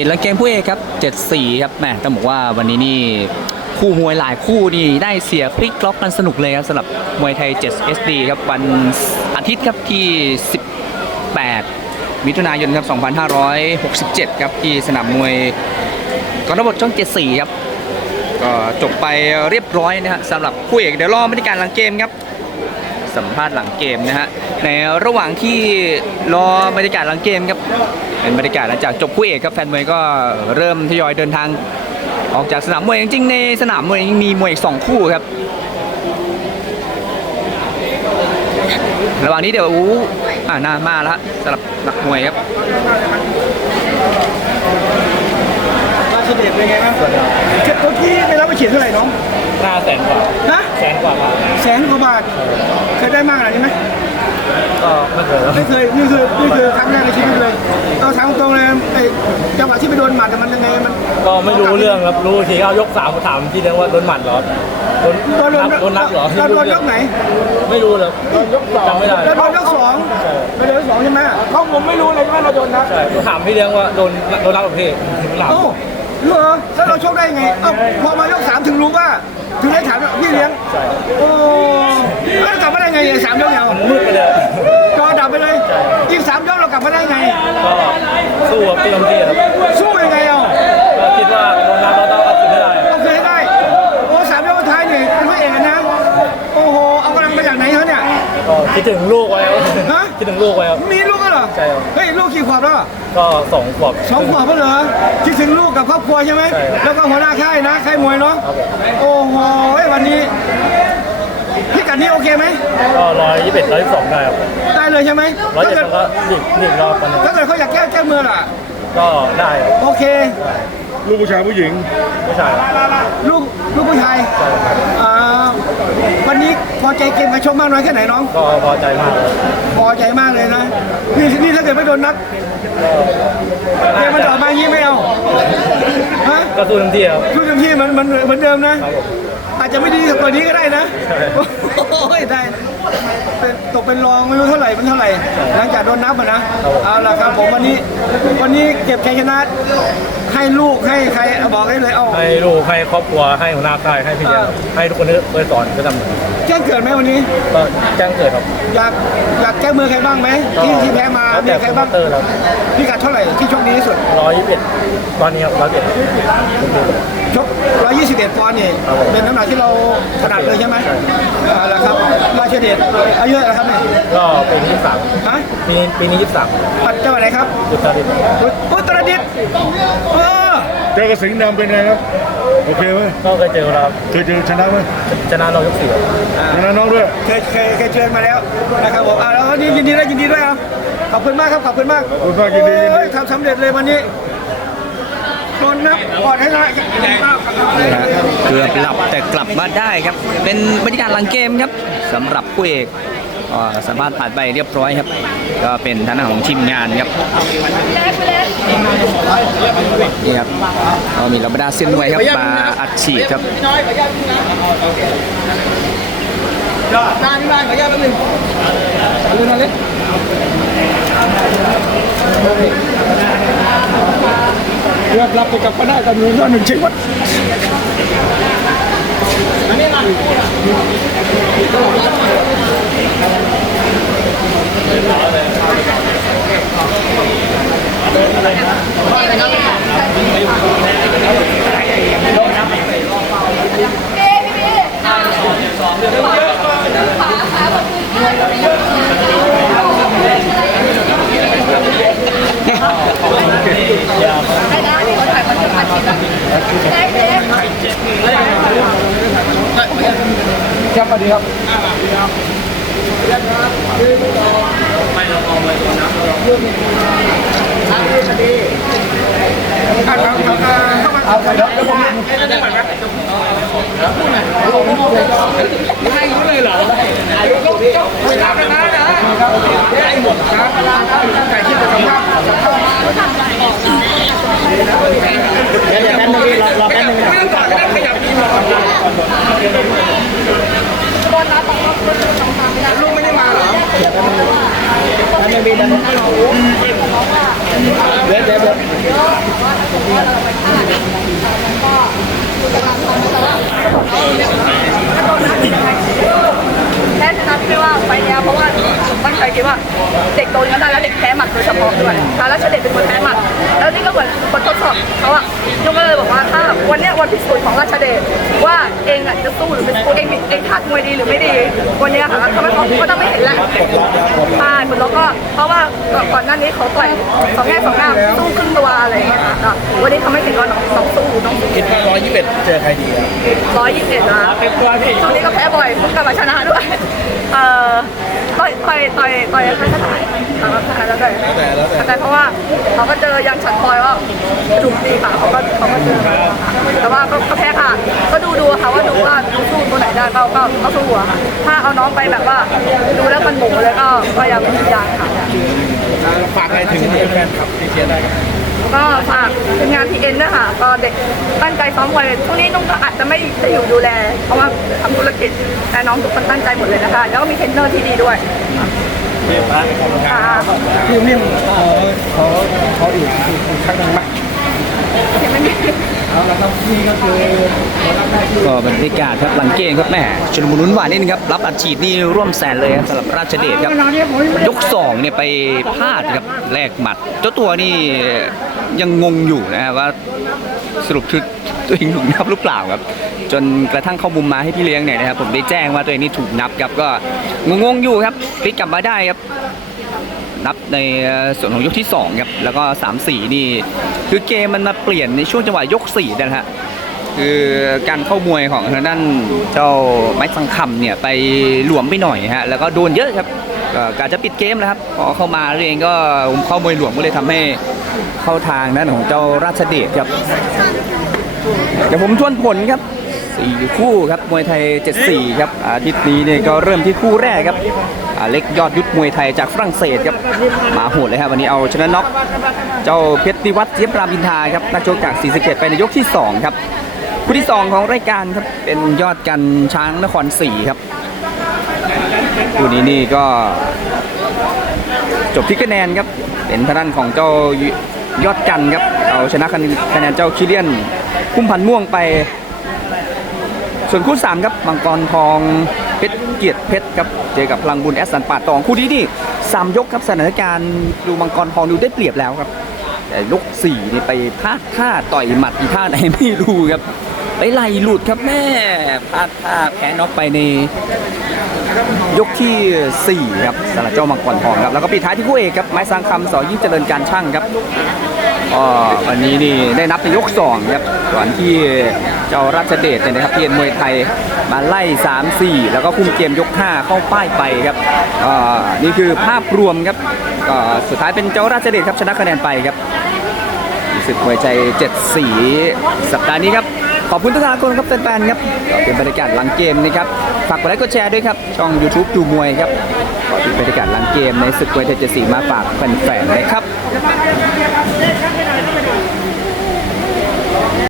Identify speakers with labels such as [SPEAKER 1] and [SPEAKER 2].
[SPEAKER 1] ติดแล้วเกมผู้เอกครับ 7-4 ครับแหมต้องบอกว่าวันนี้นี่คู่มวยหลายคู่นี่ได้เสียพลิกล็อกกันสนุกเลยครับสำหรับมวยไทย 7 SD ครับวันอาทิตย์ครับที่ 18 มิถุนายนครับ 2567 ครับที่สนามมวยกองทัพบช่อง 74 ครับ ก็จบไปเรียบร้อยนะฮะสำหรับคู่เอกเดี๋ยวรอบรรยากาศหลังเกมครับ สัมภาษณ์หลังเกมนะฮะในระหว่างที่รอบรรยากาศหลังเกมครับเป็นบรรยากาศหลังจากจบคู่เอกครับแฟนมวยก็เริ่มทยอยเดินทางออกจากสนามมวยจริงๆในสนามมวยมีมวยอีกสองคู่ครับ ระหว่างนี้เดี๋ยวอู้อ่านามาแล้วฮะสำหรับนักมวยครับ
[SPEAKER 2] เดชเป็นไงบ้างเก็บตัวที่ไม่รับไปเขียนเท่าไหร่น้อง
[SPEAKER 3] ห้าแสนกว่า
[SPEAKER 2] ฮะ
[SPEAKER 3] แสนกว่าบาท
[SPEAKER 2] แสนกว่าบาทเคยได้มากขนาดนี้ไหม
[SPEAKER 3] ก็ไม่เคยแล้ว
[SPEAKER 2] ไม่เคยนี่คือนี่คือครั้งแรกในชีวิตเลยเอาถามตรงๆเลยไอ้จังหวะที่ไปโดนหมัดอะมันยังไงมัน
[SPEAKER 3] ก็ไม่รู้เรื่องครับรู้ทีเอายกสามถามที่เรียกว่าโดนหมัดเหรอโดน
[SPEAKER 2] โดนโด
[SPEAKER 3] นั
[SPEAKER 2] น
[SPEAKER 3] บโดนนับเหรอ
[SPEAKER 2] เราโดนยกไหน
[SPEAKER 3] ไม่รู้เลยจำไม่ได้
[SPEAKER 2] เราโดนยกสองเราโดนยกสองใช่ไหมเขาผมไม่รู้เลยว่าเราโดนนะ
[SPEAKER 3] ใช่ถามพี่เลี้ยงว่าโดนโดนนับประเภทถึงหลัง
[SPEAKER 2] โอ้ เหรอแล้วเราโชคได้ไงเอ้าพอมายกสามถึงรู้ว่าถึงได้ถามว่าพี่เลี้ยง
[SPEAKER 3] ใช่
[SPEAKER 2] โอ้แล้วกลับมาได้ไงเนี่ยสามยกเนี่ย
[SPEAKER 3] มืดไปเลย
[SPEAKER 2] จอดับไปเลยอีกสามยกเรากลับมาได้ไง
[SPEAKER 3] ก็สู้กับเต็มที่ครับ
[SPEAKER 2] สู้ยังไงเอา
[SPEAKER 3] ก็คิดว่าโดนนับเราต้องเอาคืนให้ได้
[SPEAKER 2] เอาคืนให้ได้โอ้สามยกสุดท้ายนี่เป็นพระเอกอะนะโอ้โหเอากำลังมาจากไหนเขาเนี่ย
[SPEAKER 3] ก็คิดถึงลูกไว้ ครับ
[SPEAKER 2] ฮะ
[SPEAKER 3] คิดถึงลูกไว้ครับ
[SPEAKER 2] มีลูกก็เหรอ
[SPEAKER 3] ใช่ครับ
[SPEAKER 2] เฮ้ยลูกกี่ขวบแล้วอะ
[SPEAKER 3] ก็สองขวบ
[SPEAKER 2] สองขวบแล้วเหรอคิดถึงลูกกับครอบครัวใช่ไหม
[SPEAKER 3] ใช่ครับ
[SPEAKER 2] แล้วก็หัวหน้าค่ายนะค่ายมวยเนาะ
[SPEAKER 3] ครับผม
[SPEAKER 2] โอ้โหวันนี้พิกัดนี้โอเคไหม
[SPEAKER 3] ก็ร้อยยี่สิบเอ็ดร้อยสองได้ครับ
[SPEAKER 2] ได้เลยใช่ไหม
[SPEAKER 3] ร้อย
[SPEAKER 2] ถ้า
[SPEAKER 3] เจ็ด
[SPEAKER 2] เกิด
[SPEAKER 3] แล้วก็หลีกหลีกรอบกัน
[SPEAKER 2] ถ้าเกิดเขาอยากแก้แก้มือล่ะ
[SPEAKER 3] ก็ได้ครับ
[SPEAKER 2] โอเค
[SPEAKER 4] ลูกผู้ชายผู้หญิง
[SPEAKER 3] ไม่ใช่ครับ
[SPEAKER 2] ลูกลูกผู้ชายอ่าวันนี้ พอใจเกมการชกมากน้อยแค่ไหนน้อง
[SPEAKER 3] ก็พอใจมากเลย
[SPEAKER 2] พอใจมากเลยนะ นี่นี่ถ้าเกิดไม่โดนนัดเกมมันจะออกมาอย่างนี้ไม่เอาฮะ
[SPEAKER 3] ก็สู้เต็มที่ครับ
[SPEAKER 2] ดูเต็มที่เหมือนเหมือนเหมือนเดิมนะ
[SPEAKER 3] ครับผม
[SPEAKER 2] อาจจะไม่ดีกว่านี้ก็ได้นะ
[SPEAKER 3] ใช่
[SPEAKER 2] โอ้ยได้เป็นตกเป็นรองไม่รู้เท่าไหร่เป็นเท่าไหร่ หลังจากโดนนับอะนะ เอาล่ะครับผมวันนี้ วันนี้เก็บชัยชนะ ให้ลูกให้ใครเอาบอกได้เลยเอา
[SPEAKER 3] ให้ลูกให้ครอบครัวให้หัวหน้าค่ายให้พี่เลี้ยง
[SPEAKER 2] เออ
[SPEAKER 3] ให้ทุกคนที่เคยสอนก็ทำเหมือนกัน
[SPEAKER 2] แจ้งเกิดไหมวันนี้
[SPEAKER 3] ก็แจ้งเกิดครับ
[SPEAKER 2] อยากอยากแก้มือใครบ้างไหมที่ที่แพ้มา
[SPEAKER 3] แล้ว
[SPEAKER 2] มี
[SPEAKER 3] แต่
[SPEAKER 2] ใคร
[SPEAKER 3] โปรโม
[SPEAKER 2] บ้าง
[SPEAKER 3] เตอร์แล้ว
[SPEAKER 2] พิกัดเท่าไหร่ที่โชคดีที่สุด
[SPEAKER 3] ร้อยยี่สิบเอ็ดตอนนี้ครับร้อยเอ็ด
[SPEAKER 2] ชก121ปอนด์นี่
[SPEAKER 3] ครับผม
[SPEAKER 2] เป็นน้ำหนักที่เราถนัดเลยใช่ไหมเอาละครับราชเดชอายุเท่าไหร่ครับเนี่ย
[SPEAKER 3] ก็ปีนี้ยี่สิบสาม
[SPEAKER 2] ฮะ
[SPEAKER 3] ปีนี้ปีนี้ยี่สิบสาม
[SPEAKER 2] ปัจจังหวัดไหนครับ
[SPEAKER 3] จุดตาดิน
[SPEAKER 2] อุตรดิตถ์เออ
[SPEAKER 4] เจอกับสิงห์ดำเป็นไงครับโอเคไหม
[SPEAKER 3] ก็เคยเจอเราครับ
[SPEAKER 4] เคยเจอชนะไหม
[SPEAKER 3] ชนะเรายกสี่ครับ
[SPEAKER 4] ชนะน้องด้วย
[SPEAKER 2] เคยเคยเคยเชิญมาแล้วนะครับผมอ่าแล้ววันนี้ยินดีด้วยยินดีด้วยครับขอบคุณมากครับขอบคุณมาก
[SPEAKER 4] ขอบคุณมากยินดียินดี
[SPEAKER 2] โอ้ยทำสำเร็จเลยวันนี้โดนนับปอดให้นะ
[SPEAKER 1] เกือบหลับแต่กลับมาได้ครับ เป็นบรรยากาศหลังเกมครับสำหรับผู้เอก ก็สามารถผ่านไปเรียบร้อยครับ ก็เป็นทางด้านของทีมงานครับนี่ครับก็มีรับบรรดาเซียนมวยครับมาอัดฉีดครับ
[SPEAKER 2] ได้ไม่ได้ขออนุญาตแป๊บนึงดูหน่อยเลยเรียบรับไปกับคณะกรรมการหนึ่งชิ้นวัดนี่นะ ครับสวัสดีครับ เอาไปเดี๋ยวผมให้เขาเลยเหรอเวลากันนะนะครับให้หมดครับไก่ที่จะทำครับเดี๋ยวแป๊บนึงรอแป๊บนึงไม่ต้องต่อก็ได้ขยับดีหน่อยลูกไม่ได้มาเหรอเดี๋ยวแป๊บนึงแป๊บนึงดีนะเดี๋ยวเดี๋ยวเดี๋ยว
[SPEAKER 5] ว่าเราไปพลาดแล้วก็กำลังทำแต่ว่าเอาเนี่ยถ้าโดนนัดยังไง แพ้ชนะพี่ไม่ว่าไฟเนี้ยเพราะว่าตั้งใจคิดว่าเด็กโตงั้นได้แล้วเด็กแพ้หมัดโดยเฉพาะด้วยทาราชเด็กเป็นคนแพ้หมัด แล้วนี่ก็เหมือนบททดสอบเขาอะยงก็เลยบอกว่าถ้าวันเนี้ยวันพิสูจน์ของราชเดช ว่าเองอะจะสู้หรือไม่สู้เองเองทัดมวยดีหรือไม่ดี วันเนี้ยค่ะทำให้เขาก็ต้องไม่เห็นแหละใช่หมดแล้วก็เพราะว่าก่อนหน้านี้เขาต่อยสองแง่สองหน้าสู้ครึ่งตัวอะไรอย่างเงี้ยค่ะก็วันนี้ทำให้เห็นว่าน้องน้องสู้น้องสู้
[SPEAKER 3] คิดว่าร้อยยี่สิบเอ็ดเจอใครดีอะ
[SPEAKER 5] ร้อยยี่สิบเอ็ดนะ
[SPEAKER 3] เต็มตัวพี่
[SPEAKER 5] ช่วงนี้ก็แพ้บ่อยเพิ่งกลับมาชนะด้วยเอ่อ ต่อยต่อยต่อยต่อยใครก็ได้แล้วแต่แล้วแต่แล้วแต่เพราะว่าเขาก็เจอยังฉันปอยว่าดุดีค่ะเขาก็เขาก็เจอแต่ว่าก็ก็แพ้ค่ะ ก็ดูดูค่ะว่าดูว่าดูสู้ตัวไหนได้ก็ก็ก็สู้อะค่ะถ้าเอาน้องไปแบบว่าดูแล้วมันหมูเลยก็ก็ยังยังค่ะ
[SPEAKER 3] ฝากอะไรถึงแฟนคลับที่เชียร์ได้ครับ
[SPEAKER 5] ก็ฝากทีมงานทีเอ็นด้วยค่ะก็เด็ก ตั้งใจซ้อมมวยช่วงนี้น้องก็อาจจะไม่ได้อยู่ดูแล เพราะว่าทำธุรกิจแต่น้องทุกคนตั้งใจหมดเลยนะคะ แล้วก็มีเทรนเนอร์ที่ดีด้วย
[SPEAKER 3] พี่พระขอบคุณครับ
[SPEAKER 5] ค่ะ
[SPEAKER 2] พี่มิ่งขอขอขออีกอีกครั้งหนึ่งไหม
[SPEAKER 5] ยังไม่มี
[SPEAKER 2] เอาละครับนี่ก็คือ
[SPEAKER 1] ก็บรรยากาศครับหลังเกมครับแหมชุลมุนวุ่นวายนิดนึงครับรับอัดฉีดนี่ร่วมแสนเลยครับสำหรับราชเดชครับยกสองเนี่ยไปพลาดครับแลกหมัด เจ้าตัวนี่ยังงงอยู่นะว่า สรุปคือตัวเองถูกนับหรือเปล่าครับ จนกระทั่งเข้ามุมมาให้พี่เลี้ยงเนี่ยนะครับผมได้แจ้งว่าตัวเองนี่ถูกนับครับก็งงๆอยู่ครับพลิกกลับมาได้ครับ นับในส่วนของยกที่2ครับแล้วก็ 3 4 นี่ คือเกมมันมาเปลี่ยนในช่วงจังหวะยก4นะฮะคือการเข้ามวยของทางด้านเจ้าไม้สังคำเนี่ยไปหลวมไปหน่อยฮะแล้วก็โดนเยอะครับ กาจะปิดเกมแล้วครับพอเข้ามาเองก็เข้ามวยหลวมก็เลยทำให้เข้าทางด้นของเจ้าราชเดชครับเดี๋ยวผมทวนผลครับสี่คู่ครับมวยไทย 74 ครับอาทิตย์นี้เนี่ยก็เริ่มที่คู่แรกครับเล็กยอดยุทธมวยไทยจากฝรั่งเศสครับมาโหดเลยครับวันนี้เอาชนะน็อกเจ้าเพชรนิวัฒน์เทียบรามอินทาครับนักชกจากศรีสะเกดไปในยกที่ 2 ครับคู่ที่ 2 ของรายการครับเป็นยอดกันช้างนครศรีครับ คู่นี้นี่ก็ จบที่คะแนนครับ เป็นทางด้านของเจ้ายอดกันครับ เอาชนะคะแนนเจ้าคิเลียน พุ่มพันม่วงไป ส่วนคู่3ครับมังกรทองเพชรเกียรติเพชรครับเจอกับพลังบุญแอสสันป่าตองคู่นี้นี่สามยกครับสถานการณ์ดูมังกรทองดูได้เปรียบแล้วครับ แต่ยก4นี่ไปพลาดท่าต่อยหมัดอีท่าไหนไม่รู้ครับ ไปไหลหลุดครับแม่พลาดท่าแพ้น็อกไปในยกที่ 4 ครับสำหรับเจ้ามังกรทองครับ แล้วก็ปิดท้ายที่คู่เอกครับ ไม้สังคำสอยิ่งเจริญการช่างครับอ๋อวันนี้นี่ได้นับในยก2ครับก่อนที่เจ้าราชเดชเนี่ยนะครับเพียนมวยไทยมาไล่ 3 4 แล้วก็คุมเกมยก 5 เข้าป้ายไปครับอ่านี่คือภาพรวมครับก็สุดท้ายเป็นเจ้าราชเดชครับชนะคะแนนไปครับศึกมวยใจเจ็ดสี สัปดาห์นี้ครับ ขอบคุณทุกท่านครับแฟนๆครับก็เป็นบรรยากาศหลังเกมนะครับฝากกดไลค์กดแชร์ด้วยครับช่อง YouTube ดูมวยครับก็เป็นบรรยากาศหลังเกมในศึกมวยเทเจ็ดสีมาฝากแฟนๆนะครับ